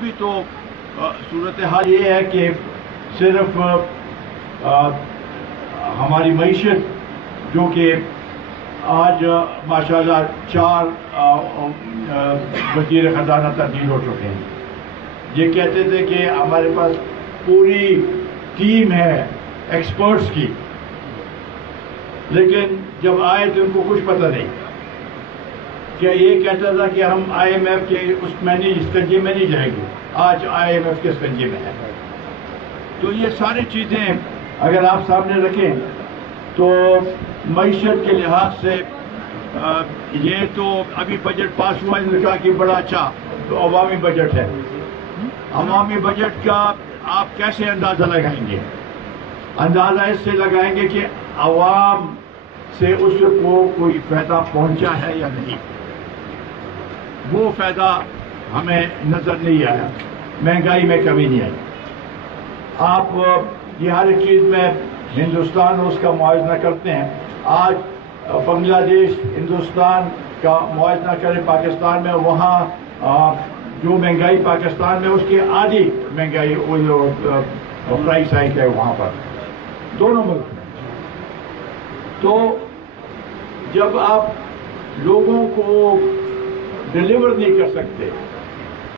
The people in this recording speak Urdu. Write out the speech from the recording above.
ابھی تو صورتحال یہ ہے کہ صرف ہماری معیشت جو کہ آج ماشاءاللہ 4 وزیر خزانہ تبدیل ہو چکے ہیں. یہ کہتے تھے کہ ہمارے پاس پوری ٹیم ہے ایکسپرٹس کی، لیکن جب آئے تو ان کو کچھ پتہ نہیں. کیا یہ کہتا تھا کہ ہم IMF کے اسکنجے میں نہیں جائیں گے، آج IMF کے اسکنجے میں ہے. تو یہ ساری چیزیں اگر آپ سامنے رکھیں تو معیشت کے لحاظ سے یہ تو ابھی بجٹ پاس ہوا ہے، کہا کہ بڑا اچھا تو عوامی بجٹ ہے. عوامی بجٹ کا آپ کیسے اندازہ لگائیں گے؟ اندازہ اس سے لگائیں گے کہ عوام سے اس کو کوئی فائدہ پہنچا ہے یا نہیں. وہ فائدہ ہمیں نظر نہیں آیا. مہنگائی میں کمی نہیں آئی. آپ یہ ہر چیز میں ہندوستان اس کا موازنہ کرتے ہیں. آج بنگلہ دیش ہندوستان کا موازنہ کریں پاکستان میں، وہاں جو مہنگائی پاکستان میں اس کی آدھی مہنگائی پرائس ہائیک ہے وہاں پر، دونوں ملک میں. تو جب آپ لوگوں کو ڈیلیور نہیں کر سکتے